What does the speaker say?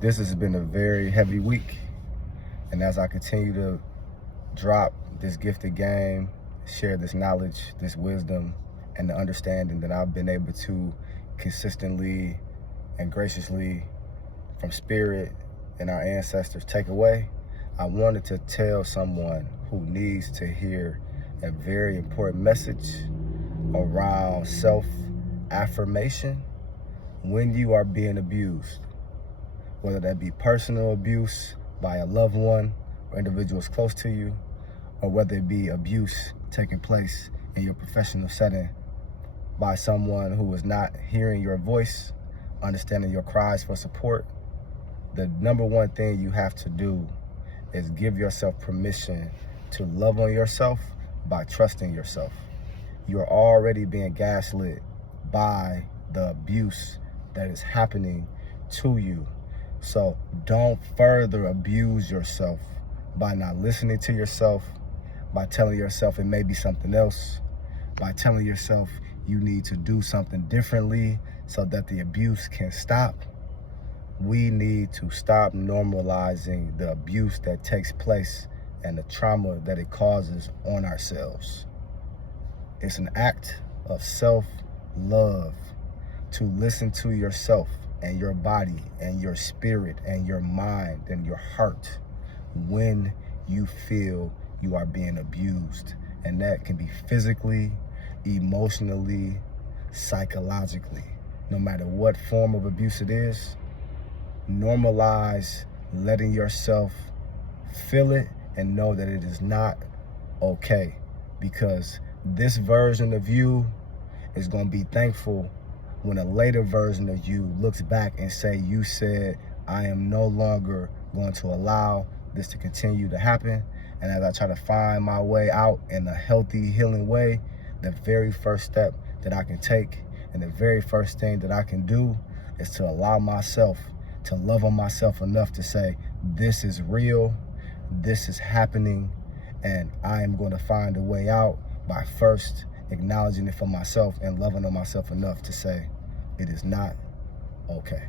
This has been a very heavy week, and as I continue to drop this gifted game, share this knowledge, this wisdom, and the understanding that I've been able to consistently and graciously from spirit and our ancestors take away, I wanted to tell someone who needs to hear a very important message around self-affirmation when you are being abused, whether that be personal abuse by a loved one or individuals close to you, or whether it be abuse taking place in your professional setting by someone who is not hearing your voice, understanding your cries for support. The number one thing you have to do is give yourself permission to love on yourself by trusting yourself. You're already being gaslit by the abuse that is happening to you. So don't further abuse yourself by not listening to yourself, by telling yourself it may be something else, by telling yourself you need to do something differently so that the abuse can stop. We need to stop normalizing the abuse that takes place and the trauma that it causes on ourselves. It's an act of self-love to listen to yourself and your body and your spirit and your mind and your heart when you feel you are being abused. And that can be physically, emotionally, psychologically. No matter what form of abuse it is, normalize letting yourself feel it and know that it is not okay, because this version of you is going to be thankful when a later version of you looks back and say, you said, I am no longer going to allow this to continue to happen. And as I try to find my way out in a healthy, healing way, the very first step that I can take and the very first thing that I can do is to allow myself to love on myself enough to say, this is real, this is happening, and I am going to find a way out by first acknowledging it for myself and loving on myself enough to say, it is not okay.